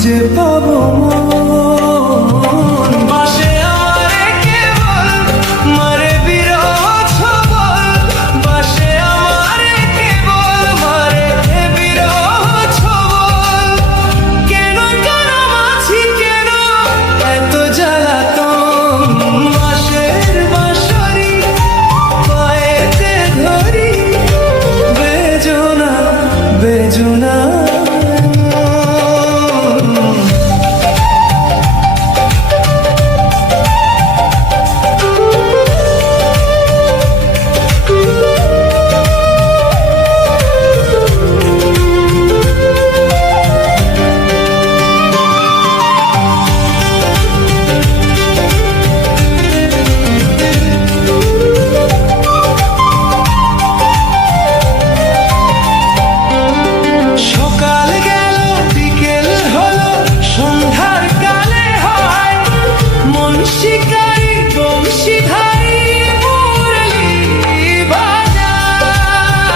খুঁজে পাবো মন। বাসে আমারে কেবল মারে বিরহ ছবল, বাসে আমারে কেবল মারে বিরহ ছবল। কেন কারামাছি, কেন এত জ্বালাতন? বাসের বাঁশরি পায়েতে ধরি, বেজোনা বেজোনা শিকারি বংশীধারী মুরলি বাজায়।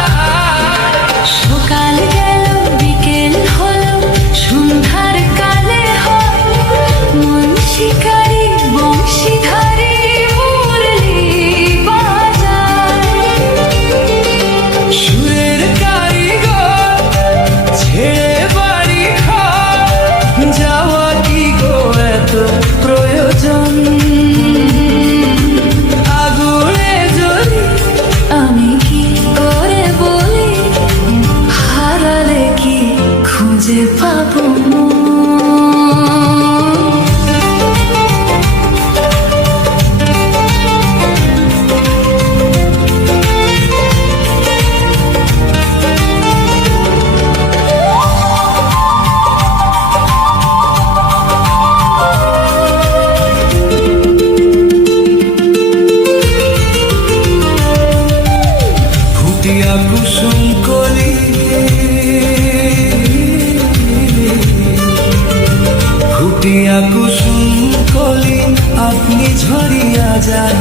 সকাল গেল বিকেল হলো সন্ধ্যার কালে হয়, মন শিকারি বংশীধারী মুরলি বাজায়। সুরের কারিগর ছেড়ে বাড়ি ঘর, যাওয়া কি গো এত প্রয়োজন? আগুনে জ্বলি আমি কি করে বলি, হারালে কি খুঁজে পাবো মন? ফুটিয়া কুসুম কলি, ফুটিয়া কুসুম কলি আপনি ঝরিয়া যায়।